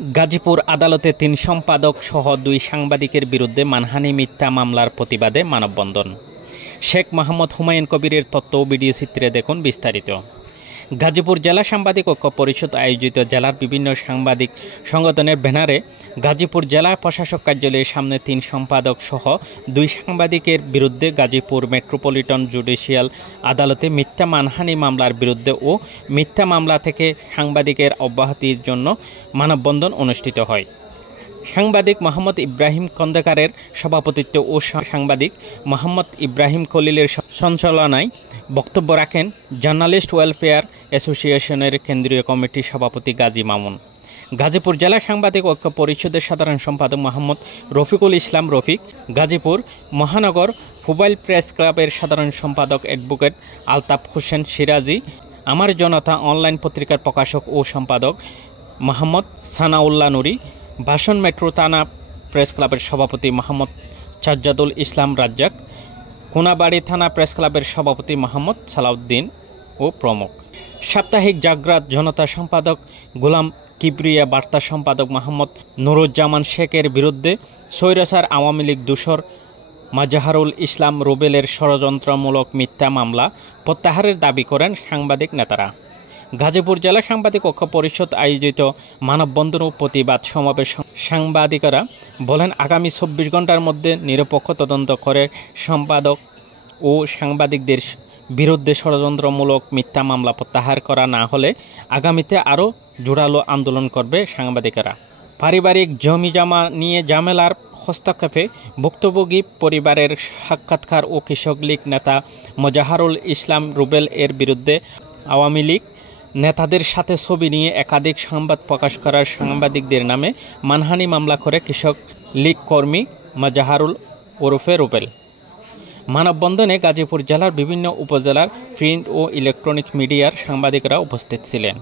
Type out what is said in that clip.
গাজীপুর আদালতে ৩ সম্পাদক সহ ২ সাংবাদিকের বিরুদ্ধে মানহানি মিথ্যা মামলার প্রতিবাদে মানববন্ধন। শেখ মোহাম্মদ হুমায়ুন কবিরের তথ্য ও ভিডিও চিত্রে দেখুন বিস্তারিত। গাজীপুর জেলা সাংবাদিক ঐক্য পরিষদ আয়োজিত জেলার বিভিন্ন সাংবাদিক সংগঠনের ব্যানারে গাজীপুর জেলা প্রশাসক কার্যালয়ের সামনে ৩ সম্পাদক সহ ২ সাংবাদিকের বিরুদ্ধে গাজীপুর মেট্রোপলিটন জুডিশিয়াল আদালতে মিথ্যা মানহানি মামলার বিরুদ্ধে ও মিথ্যা মামলা থেকে সাংবাদিকের অব্যাহতির জন্য মানববন্ধন অনুষ্ঠিত হয়। সাংবাদিক মোহাম্মদ ইব্রাহিম খন্দকারের সভাপতিত্বে ও সাংবাদিক মোহাম্মদ ইব্রাহিম খলিলের সঞ্চালনায় বক্তব্য রাখেন জার্নালিস্ট ওয়েলফেয়ার অ্যাসোসিয়েশনের কেন্দ্রীয় কমিটির সভাপতি গাজী মামুন। গাজীপুর জেলা সাংবাদিক ঐক্য পরিষদের সাধারণ সম্পাদক মোহাম্মদ রফিকুল ইসলাম রফিক, গাজীপুর মহানগর মোবাইল প্রেস ক্লাবের সাধারণ সম্পাদক অ্যাডভোকেট আলতাফ হোসেন সিরাজি, আমার জনতা অনলাইন পত্রিকার প্রকাশক ও সম্পাদক মোহাম্মদ সানাউল্লাহ নুরি, ভাষণ মেট্রো থানা প্রেস ক্লাবের সভাপতি মোহাম্মদ সাজ্জাদুল ইসলাম রাজ্জাক, কোনাবাড়ি থানা প্রেস ক্লাবের সভাপতি মোহাম্মদ সালাউদ্দিন ও প্রমুখ। সাপ্তাহিক জাগরাত জনতা সম্পাদক গোলাম কিবরিয়া, বার্তা সম্পাদক মোহাম্মদ নুরুজ্জামান শেখের বিরুদ্ধে স্বৈরাচার আওয়ামী লীগ দূষর মাজাহারুল ইসলাম রুবেলের ষড়যন্ত্রমূলক মিথ্যা মামলা প্রত্যাহারের দাবি করেন সাংবাদিক নেতারা। গাজীপুর জেলা সাংবাদিক ঐক্য পরিষদ আয়োজিত মানববন্ধন ও প্রতিবাদ সমাবেশ সাংবাদিকরা বলেন, আগামী ২৪ ঘন্টার মধ্যে নিরপেক্ষ তদন্ত করে সম্পাদক ও সাংবাদিকদের বিরুদ্ধে ষড়যন্ত্রমূলক মিথ্যা মামলা প্রত্যাহার করা না হলে আগামীতে আরও জোরালো আন্দোলন করবে সাংবাদিকেরা। পারিবারিক জমিজমা নিয়ে ঝামেলার হস্তক্ষেপে ভুক্তভোগী পরিবারের সাক্ষাৎকার ও কৃষক লীগ নেতা মোজাহারুল ইসলাম রুবেল এর বিরুদ্ধে আওয়ামী লীগ নেতাদের সাথে ছবি নিয়ে একাধিক সংবাদ প্রকাশ করার সাংবাদিকদের নামে মানহানি মামলা করে কৃষক লীগ কর্মী মোজাহারুল ওরফে রুবেল। মানববন্ধনে গাজীপুর জেলার বিভিন্ন উপজেলার প্রিন্ট ও ইলেকট্রনিক মিডিয়ার সাংবাদিকরা উপস্থিত ছিলেন।